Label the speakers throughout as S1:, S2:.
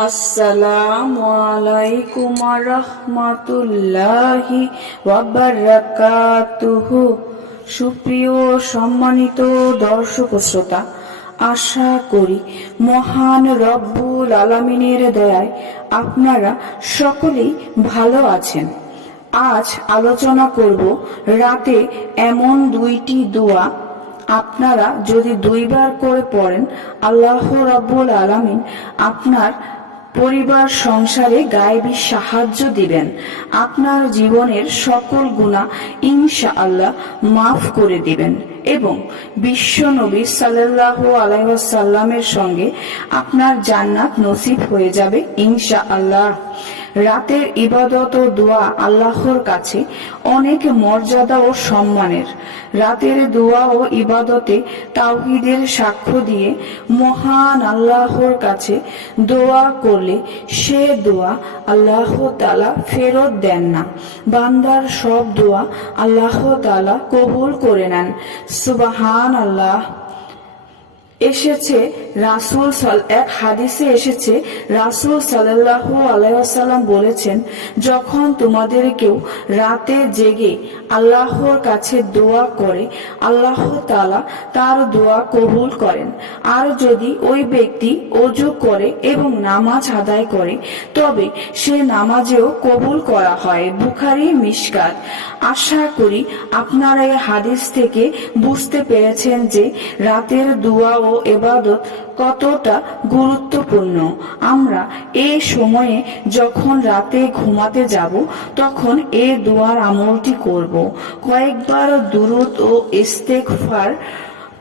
S1: আসসালামু রহমতুল্লাহি ওয়াবারাকাতুহু সুপ্রিয় সম্মানিত দর্শক শ্রোতা, আশা করি মহান রব্বুল আলামিনের দয়ায় আপনারা সকলেই ভালো আছেন। আজ আলোচনা করব রাতে এমন দুইটি দোয়া। আপনারা যদি দুইবার করে পড়েন, আল্লাহ রাব্বুল আলামিন আপনার পরিবার, সংসারে গায়েবী সাহায্য দিবেন। আপনার জীবনের সকল গুণা ইনশা আল্লাহ মাফ করে দিবেন এবং বিশ্ব নবী সাল্লাহ আলাইসাল্লামের সঙ্গে আপনার জান্নাত নসিব হয়ে যাবে ইনশা আল্লাহ রাতের ইবাদত ও দোয়া আল্লাহর কাছে অনেক মর্যাদা ও সম্মানের। রাতের দোয়া ও ইবাদতে তাওহিদের সাক্ষ্য দিয়ে মহান আল্লাহর কাছে দোয়া করলে সে দোয়া আল্লাহ তালা ফেরত দেন না। বান্দার সব দোয়া আল্লাহ তালা কবুল করে নেন। সুবাহান আল্লাহ এসেছে রাসুল এক হাদিসে এসেছে, রাসুল সাল্লাহ আলাইসাল্লাম বলেছেন, যখন তোমাদের কেউ রাতে জেগে আল্লাহর কাছে দোয়া করে, আল্লাহ তালা তার দোয়া কবুল করেন। আর যদি ওই ব্যক্তি অজু করে এবং নামাজ আদায় করে, তবে সে নামাজেও কবুল করা হয়। বুখারি মিসকাত আশা করি আপনারা এই হাদিস থেকে বুঝতে পেরেছেন যে রাতের দোয়া ও এবাদত কতটা গুরুত্বপূর্ণ। আমরা এ সময়ে যখন রাতে ঘুমাতে যাব, তখন এ দোয়ার আমলটি করব। কয়েকবার দুরুদ ও ইস্তেকফার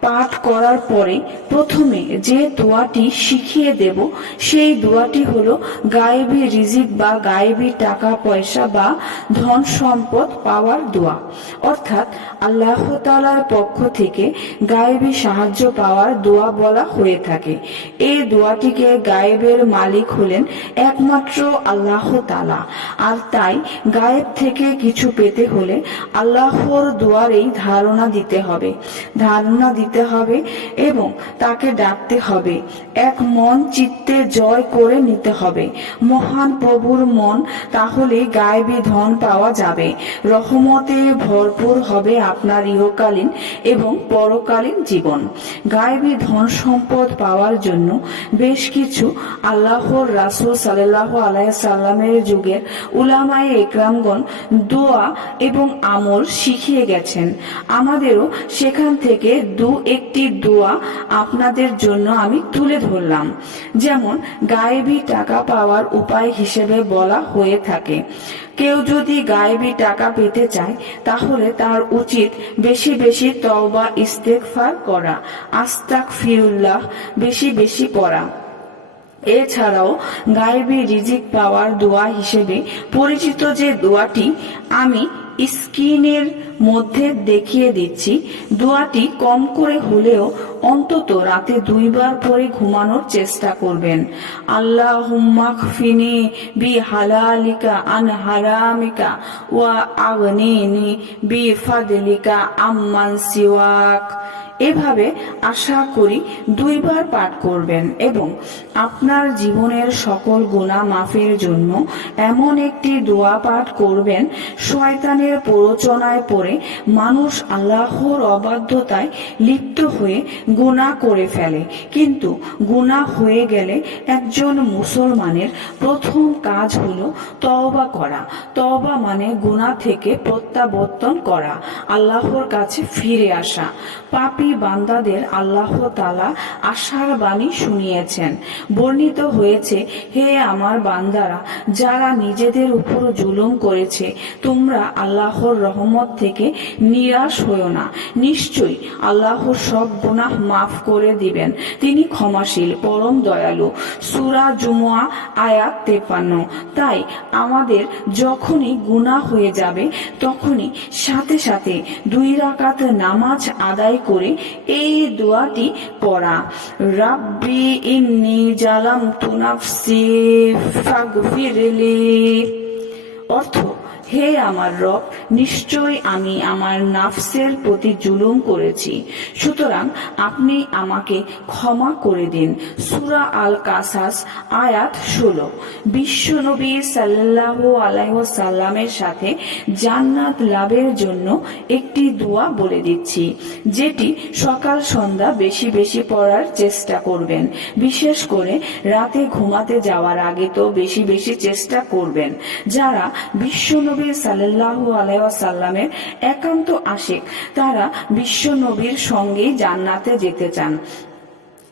S1: পাঠ করার পরে প্রথমে যে দোয়াটি শিখিয়ে দেব, সেই দোয়াটি হলো গায়েবী রিজিক বা গায়েবী টাকা, পয়সা বা ধন সম্পদ পাওয়ার দোয়া। অর্থাৎ আল্লাহ তালার পক্ষ থেকে গায়েবী সাহায্য পাওয়ার দোয়া বলা হয়ে থাকে। এই দোয়াটিকে গায়েবের মালিক হলেন একমাত্র আল্লাহ তালা আর তাই গায়েব থেকে কিছু পেতে হলে আল্লাহর দোয়ারেই ধারণা দিতে হবে। ধারণা দিতে দিতে হবে এবং তাকে ডাকতে হবে। এক মন চিত্তে জয় করে নিতে হবে। মহান প্রভুর মন, তাহলে গায়েবী ধন পাওয়া যাবে। রহমতে ভরপুর হবে আপনার ইহকালীন এবং পরকালীন জীবন। গায়েবী ধন সম্পদ পাওয়ার জন্য বেশ কিছু আল্লাহর রাসুল সাল্লাহ আলাইসাল্লামের যুগের উলামায়ে একরামগণ দোয়া এবং আমল শিখিয়ে গেছেন। আমাদেরও সেখান থেকে দু একটি দোয়া আপনাদের জন্য আমি তুলে ধরলাম। যেমন, গায়েবী টাকা পাওয়ার উপায় হিসেবে বলা হয়ে থাকে। কেউ যদি গায়েবী টাকা পেতে চায়, তাহলে তার উচিত বেশি বেশি তওবা ইস্তেকফার করা আস্তাক ফিরুল্লাহ বেশি বেশি পড়া। এছাড়াও, গায়েবী রিজিক পাওয়ার দোয়া হিসেবে পরিচিত যে দোয়াটি আমি স্ক্রিনের মধ্যে দেখিয়ে দিচ্ছি। দোয়াটি কম করে হলেও অন্তত রাতে দুইবার পরে ঘুমানোর চেষ্টা করবেন। আল্লাহ হুম্মাকফিনি বি হালালিকা আন হারামিকা ওয়া আগনিনি বি ফাদলিকা আম্মান সিওয়াক। এভাবে আশা করি দুইবার পাঠ করবেন এবং আপনার জীবনের সকল গুণা মাফের জন্য এমন একটি দোয়া পাঠ করবেন, শয়তানের প্ররোচনায় পড়ে মানুষ আল্লাহর অবাধ্যতায় লিপ্ত হয়ে গুণা করে ফেলে। কিন্তু গুণা হয়ে গেলে একজন মুসলমানের প্রথম কাজ হলো তওবা করা। তওবা মানে গুণা থেকে প্রত্যাবর্তন করা, আল্লাহর কাছে ফিরে আসা। পাপি বান্দাদের আল্লাহ তালা আশার বাণী শুনিয়েছেন। বর্ণিত হয়েছে, হে আমার বান্দারা, যারা নিজেদের উপর জুলুম করেছে, তোমরা আল্লাহর রহমত থেকে নিরাশ হইও না। নিশ্চয়ই আল্লাহর সব গুনাহ মাফ করে দিবেন। তিনি ক্ষমাশীল, পরম দয়ালু। সুরা জুমুয়া, আয়াত তেপান্ন তাই আমাদের যখনই গুণা হয়ে যাবে, তখনই সাথে সাথে দুই রাকাত নামাজ আদায় করে এই দোয়াটি পড়া। রাব্বি ইন্নি জালাম তুনাফসি ফাগফিরলি। অর্থ হে আমার রব, নিশ্চয় আমি আমার নাফসের প্রতি জুলুম করেছি। সুতরাং আপনি আমাকে ক্ষমা করে দিন। সুরা আল কাসাস আয়াত ষোলো। বিশ্বনবী সাল্লাহ আলাইসাল্লামের সাথে জান্নাত লাভের জন্য একটি দোয়া বলে দিচ্ছি, যেটি সকাল সন্ধ্যা বেশি বেশি পড়ার চেষ্টা করবেন। বিশেষ করে রাতে ঘুমাতে যাওয়ার আগে তো বেশি বেশি চেষ্টা করবেন। যারা বিশ্বনবী সাল্লাহ আলাইসাল্লামের একান্ত আশিক। তারা বিশ্ব নবীর সঙ্গেই জান্নাতে যেতে চান।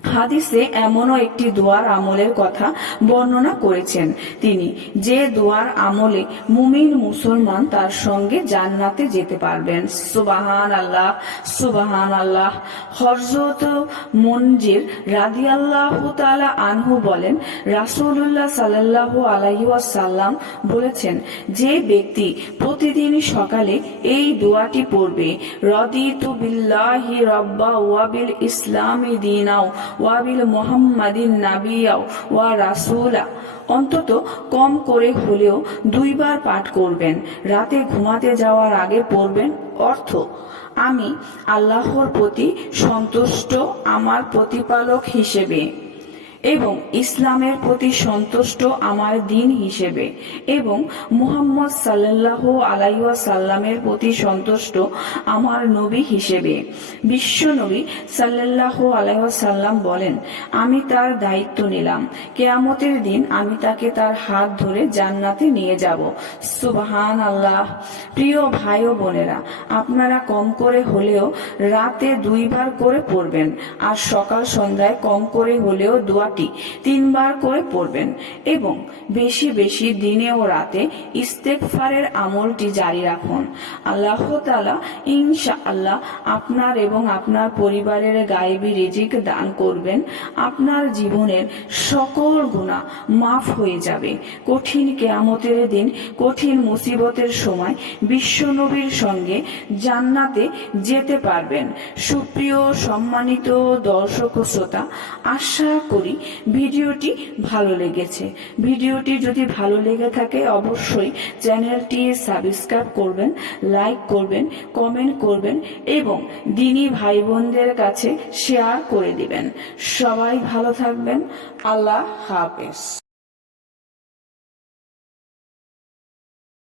S1: হাদিসে এমনও একটি দোয়ার আমলের কথা বর্ণনা করেছেন। তিনি, যে দোয়ার আমলে মুমিন মুসলমান তার সঙ্গে জান্নাতে যেতে পারবেন। সুবাহান আল্লাহ সুবাহান আল্লাহ হরজত মঞ্জির রাদি আল্লাহ তালা আনহু বলেন রাসুল্লাহ সাল্লাহ আলাইসাল্লাম বলেছেন, যে ব্যক্তি প্রতিদিন সকালে এই দোয়াটি পড়বে রদি তু বিল্লাহি রব্বা ওয়াবিল ইসলামী দিনাও। ওয়াবিল মোহাম্মদিন নাবিয়াও ওয়া রাসুলা। অন্তত কম করে হলেও দুইবার পাঠ করবেন। রাতে ঘুমাতে যাওয়ার আগে পড়বেন। অর্থ, আমি আল্লাহর প্রতি সন্তুষ্ট, আমার প্রতিপালক হিসেবে। এবং ইসলামের প্রতি সন্তুষ্ট আমার দিন হিসেবে এবং মুহাম্মদ সাল্লাহ আলাইয়া সাল্লামের প্রতি সন্তুষ্ট আমার নবী হিসেবে। বিশ্ব নবী সাল্লাহ আলাইয়া সাল্লাম বলেন, আমি তার দায়িত্ব নিলাম। কেয়ামতের দিন আমি তাকে তার হাত ধরে জান্নাতে নিয়ে যাব। সুবাহান আল্লাহ প্রিয় ভাই ও বোনেরা, আপনারা কম করে হলেও রাতে দুইবার করে পড়বেন, আর সকাল সন্ধ্যায় কম করে হলেও দোয়াটি তিনবার করে পড়বেন এবং বেশি বেশি দিনে ও রাতে ইস্তেকফারের আমলটি জারি রাখুন। আল্লাহ তালা ইনশা আল্লাহ আপনার এবং আপনার পরিবারের গায়েবী রিজিক দান করবেন। আপনার জীবনের সকল গুণা মাফ হয়ে যাবে। কঠিন কেয়ামতের দিন, কঠিন মুসিবতের সময় বিশ্বনবীর সঙ্গে জান্নাতে যেতে পারবেন। সুপ্রিয়, সম্মানিত দর্শক শ্রোতা, আশা করি ভিডিওটি ভালো লেগেছে। ভিডিওটি যদি ভালো লেগে থাকে, অবশ্যই চ্যানেলটি সাবস্ক্রাইব করবেন, লাইক করবেন, কমেন্ট করবেন এবং দিনী ভাই বোনদের কাছে শেয়ার করে দিবেন। সবাই ভালো থাকবেন। আল্লাহ হাফেজ।